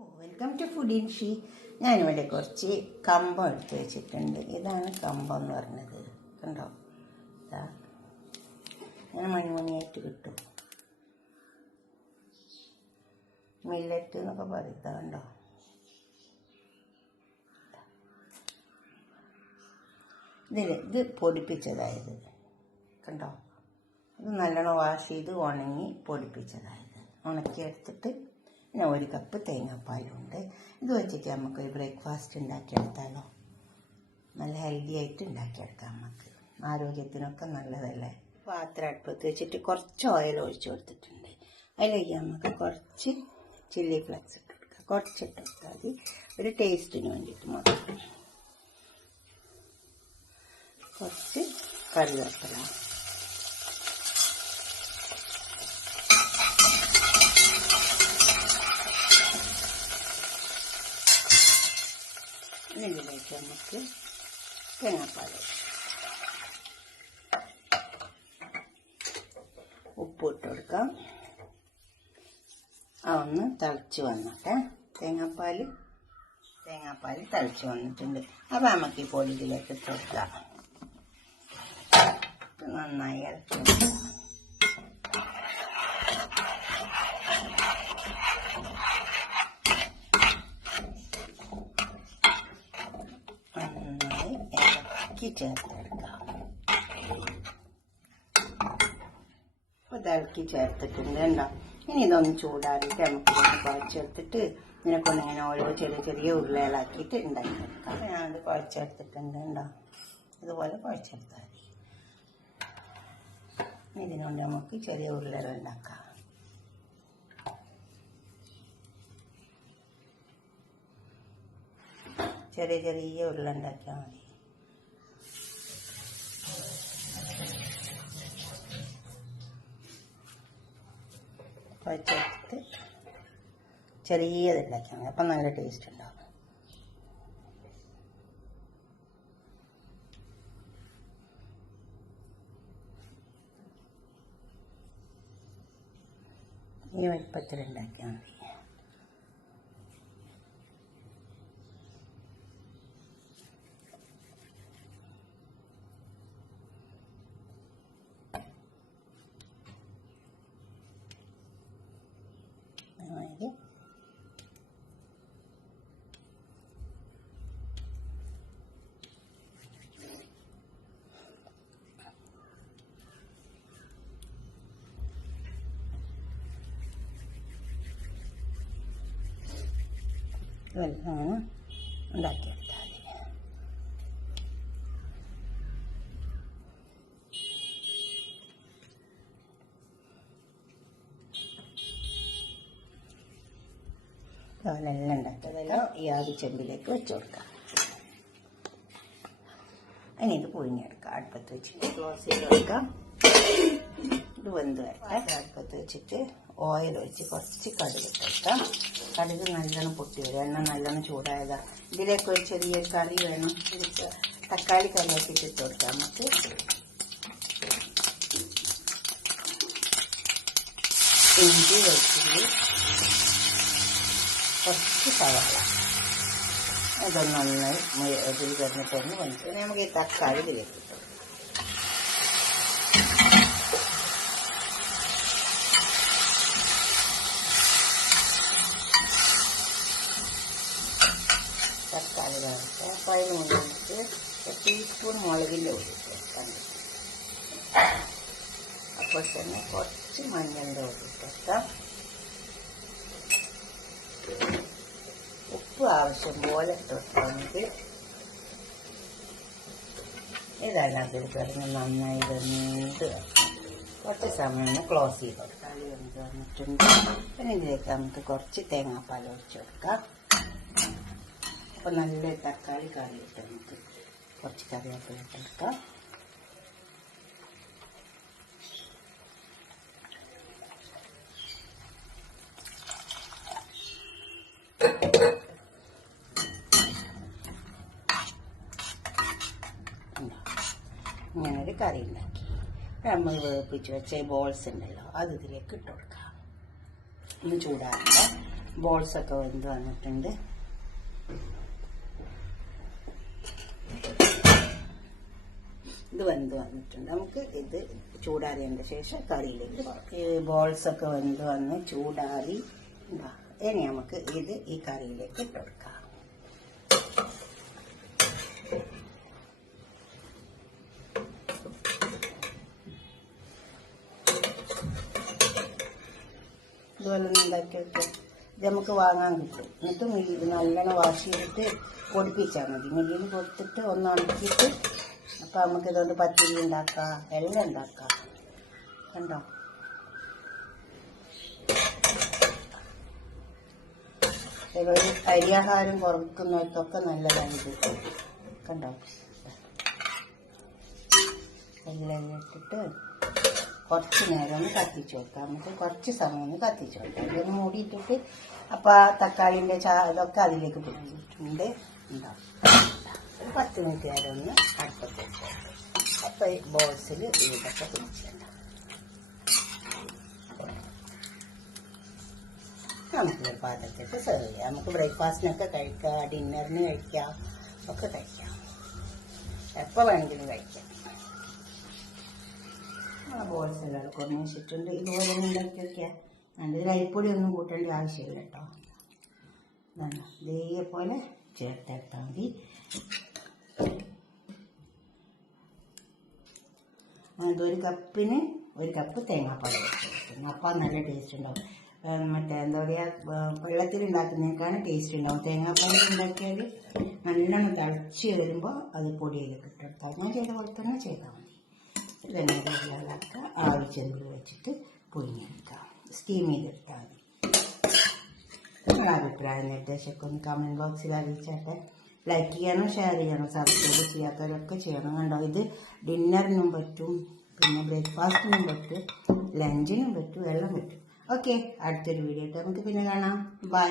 Welcome to food in she. ഞാനിവിടെ കുറച്ച് കമ്പം എടുത്ത് വെച്ചിട്ടുണ്ട്. ഇതാണ് കമ്പം എന്ന് പറഞ്ഞത്, കണ്ടോ? ഇതാ ഇങ്ങനെ മണിമണിയായിട്ട് കിട്ടും. മില്ലറ്റ് എന്നൊക്കെ പറയും. ഇതാ കണ്ടോ? ഇത് പൊടിപ്പിച്ചതായത് കണ്ടോ? ഇത് നല്ലോണം വാഷ് ചെയ്ത് ഉണങ്ങി പൊടിപ്പിച്ചതായത്. ഉണക്കിയെടുത്തിട്ട് പിന്നെ 1 കപ്പ് തേങ്ങാപ്പാലുണ്ട്. ഇത് വെച്ചിട്ട് നമുക്കൊരു ബ്രേക്ക്ഫാസ്റ്റ് ഉണ്ടാക്കിയെടുത്താലോ? നല്ല ഹെൽത്തി ആയിട്ട് ഉണ്ടാക്കിയെടുക്കാം. നമുക്ക് ആരോഗ്യത്തിനൊക്കെ നല്ലതല്ലേ. പാത്രം അടുപ്പത്ത് വെച്ചിട്ട് കുറച്ച് ഓയിൽ ഒഴിച്ചു കൊടുത്തിട്ടുണ്ട്. അതിലേക്ക് നമുക്ക് കുറച്ച് ചില്ലി ഫ്ലെക്സ് ഇട്ട് കൊടുക്കാം. കുറച്ചിട്ട് കൊടുത്താൽ മതി, ഒരു ടേസ്റ്റിന് വേണ്ടിയിട്ട് മാത്രം. കുറച്ച് കറിവേപ്പില, ഇതിലേക്ക് നമുക്ക് തേങ്ങാപ്പാൽ, ഉപ്പ് ഇട്ട് കൊടുക്കാം. അതൊന്ന് തിളച്ച് വന്നട്ടെ. തേങ്ങാപ്പാൽ തിളച്ച് വന്നിട്ടുണ്ട്. അപ്പം നമുക്ക് ഈ പൊടി ഇതിലേക്ക് ഇട്ട് കൊടുക്കാം. നന്നായി ഇളക്കി കൊടുക്കാം. നന്നായി ഇളക്കി ചേർത്തെടുക്കാം. അപ്പോൾ ഇളക്കി ചേർത്തിട്ടുണ്ട് കണ്ടോ? ഇനി ഇതൊന്ന് ചൂടാറിയിട്ട് നമുക്ക് കുഴച്ചെടുത്തിട്ട് ഇതിനെക്കൊണ്ട് ഇങ്ങനെ ഓരോ ചെറിയ ഉരുളകളാക്കിയിട്ട് ഉണ്ടാക്കിയെടുക്കാം. ഞാനത് കുഴച്ചെടുത്തിട്ടുണ്ട് കണ്ടോ? ഇതുപോലെ കുഴച്ചെടുത്താൽ മതി. ഇതിനുകൊണ്ട് നമുക്ക് ചെറിയ ഉരുളകൾ ഉണ്ടാക്കാം. ചെറിയ ഉരുള ഉണ്ടാക്കിയാൽ മതി. കുഴച്ചെടുത്തിട്ട് ചെറിയത് ഉണ്ടാക്കിയാൽ മതി. അപ്പം നല്ല ടേസ്റ്റ് ഉണ്ടാവും. ഈ വലുപ്പത്തിൽ ഉണ്ടാക്കിയാൽ മതി. ഇതെല്ലാം ഉണ്ടാക്കിയെടുത്താൽ മതി. അതെല്ലാം ഉണ്ടാക്കിയതെല്ലാം ഈ ആവിച്ചെമ്പിലേക്ക് വെച്ച് കൊടുക്കാം. ഇനി ഇത് പുഴുങ്ങിയെടുക്കാം. അടുപ്പത്ത് വെച്ചിട്ട് ക്ലോസ് ചെയ്ത് കൊടുക്കാം. ഇത് വെന്ത് വരട്ടെ. അടുപ്പത്ത് വെച്ചിട്ട് ഓയിൽ ഒഴിച്ച് കുറച്ച് കടുക് ഇട്ട് കൊടുക്കാം. കടുക് നല്ലോണം പൊട്ടി വരും. എണ്ണ നല്ലോണം ചൂടായതാ. ഇതിലേക്ക് ഒരു ചെറിയ കറി വേണം. തക്കാളി കറിയാക്കിയിട്ട് ഇട്ട് കൊടുക്കാം. നമുക്ക് ഇഞ്ചി, വെളുത്തുള്ളി, കുറച്ച് സവാള, അതൊന്ന് നന്നായി ഇതിൽ കിടന്നിട്ടൊന്ന് വന്നിട്ട് നമുക്ക് ഈ തക്കാളി ഇതിലേക്ക് ഇട്ട് കൊടുക്കാം. തക്കാളി വരട്ടെ. അപ്പോൾ അതിന് മുന്നേ നമുക്ക് 1 ടീസ്പൂൺ മുളകിൻ്റെ പൊടി ഇട്ട് കൊടുക്കാം. അപ്പോൾ തന്നെ കുറച്ച് മഞ്ഞളിൻ്റെ പൊടി ഇട്ട് കൊടുക്കാം. ഉപ്പ് ആവശ്യം പോലെ ഇട്ട് കൊടുക്കാം. നമുക്ക് ഇതെല്ലാം അതിൽ കിടന്ന് നന്നായി വെന്ത് കുറച്ച് സമയം ക്ലോസ് ചെയ്ത് കൊടുക്കാം. വെന്ത് വന്നിട്ടുണ്ട്. പിന്നെ ഇതിലേക്ക് നമുക്ക് കുറച്ച് തേങ്ങാപ്പാൽ ഒഴിച്ച് കൊടുക്കാം. അപ്പോൾ നല്ല തക്കാളി കറിയിട്ട് നമുക്ക് കുറച്ച് കറിവേപ്പില ഇട്ടെടുക്കാം. ഇങ്ങനൊരു കറി ഉണ്ടാക്കി നമ്മൾ വേപ്പിച്ച് വെച്ച ബോൾസ് ഉണ്ടല്ലോ, അത് ഇതിലേക്ക് ഇട്ട് കൊടുക്കാം. ഒന്ന് ചൂടാക്കട്ടെ. ബോൾസൊക്കെ വെന്ത് വന്നിട്ടുണ്ട്. ഇത് വെന്ത് വന്നിട്ടുണ്ട്. നമുക്ക് ഇത് ചൂടാറിയതിൻ്റെ ശേഷം കറിയിലേക്ക് ബോൾസൊക്കെ വെന്ത് വന്ന് ചൂടാറി ഇനി നമുക്ക് ഇത് ഈ കറിയിലേക്ക് ഇട്ട് കൊടുക്കാം. ഇതുപോലെ ഒന്ന് ഉണ്ടാക്കി വെക്കാം. ഇത് നമുക്ക് വാങ്ങാൻ കിട്ടും. എന്നിട്ട് നല്ലോണം വാഷ് ചെയ്തിട്ട് പൊടിപ്പിച്ചാൽ മതി. മില്ലിൽ കൊടുത്തിട്ട് ഒന്ന് ഉണക്കിയിട്ട് അപ്പം നമുക്ക് ഇതുകൊണ്ട് പത്തിരി ഉണ്ടാക്കാം, എല്ലാം ഉണ്ടാക്കാം. കണ്ടോ? ഒരു അരിയാഹാരം കുറക്കുന്നവർക്കൊക്കെ നല്ലതാണ് ഇത്. കണ്ടോ? എല്ലാം ഇട്ടിട്ട് കുറച്ച് നേരം ഒന്ന് കത്തിച്ച് വെക്കാം. നമുക്ക് കുറച്ച് സമയം ഒന്ന് കത്തിച്ച് വെക്കാം. ഇതൊന്ന് മൂടിയിട്ടിട്ട് അപ്പം തക്കാളിൻ്റെ ഇതൊക്കെ അതിലേക്ക് പിടിച്ചിട്ടുണ്ട്. ഉണ്ടാവും. ഒരു 10 മിനിറ്റ് നേരം ഒന്ന് അടുപ്പത്ത് വെക്കാം. അപ്പം ഈ ബോൾസിൽ ഇതൊക്കെ പിടിച്ചിട്ടുണ്ട്. നമുക്കൊരു പാത്രത്തിട്ട് സെർവ് ചെയ്യാം. നമുക്ക് ബ്രേക്ക്ഫാസ്റ്റിനൊക്കെ കഴിക്കാം, ഡിന്നറിന് കഴിക്കാം, ഒക്കെ കഴിക്കാം. എപ്പോൾ വേണമെങ്കിലും കഴിക്കാം. ബോൾസ് എല്ലാം കുറഞ്ഞ് വെച്ചിട്ടുണ്ട്. ഇതുപോലെ ഒന്ന് ഉണ്ടാക്കി വയ്ക്കാം. ഇതിൽ അരിപ്പൊടി ഒന്നും കൂട്ടേണ്ട ആവശ്യമില്ല കേട്ടോ. ഇതേപോലെ ചേർത്തെടുത്താൽ മതി. അതൊരു കപ്പിന് 1 കപ്പ് തേങ്ങാപ്പാൽ വെച്ചിട്ടുണ്ട്. അപ്പം നല്ല ടേസ്റ്റ് ഉണ്ടാവും. മറ്റേ എന്താ പറയുക, വെള്ളത്തിൽ ഉണ്ടാക്കുന്നതിനേക്കാണ് ടേസ്റ്റ് ഉണ്ടാവും. തേങ്ങാപ്പാൽ ഉണ്ടാക്കിയാൽ നല്ലോണം തിളച്ച് വരുമ്പോൾ അത് പൊടിയിലേക്ക് ഇട്ടെടുത്താൽ ഞാൻ ചെയ്ത പോലെ തന്നെ ചെയ്താൽ മതി. ഇതെന്നെ ഇതാക്കുക. ആവശ്യത്തിൽ വെച്ചിട്ട് പുഴുങ്ങിയെടുക്കാം. സ്റ്റീം ചെയ്തെടുത്താൽ മതി. നിങ്ങളുടെ അഭിപ്രായം നിർദ്ദേശമൊക്കെ ഒന്ന് കമൻറ്റ് ബോക്സിൽ അറിയിച്ചാട്ടെ. ലൈക്ക് ചെയ്യണം, ഷെയർ ചെയ്യണം, സബ്സ്ക്രൈബ് ചെയ്യാത്തവരൊക്കെ ചെയ്യണം. കണ്ടോ? ഇത് ഡിന്നറിനും പറ്റും, പിന്നെ ബ്രേക്ക്ഫാസ്റ്റിനും പറ്റും, ലഞ്ചിനും പറ്റും, എല്ലാം പറ്റും. ഓക്കെ, അടുത്തൊരു വീഡിയോ ആയിട്ട് നമുക്ക് പിന്നെ കാണാം. ബൈ.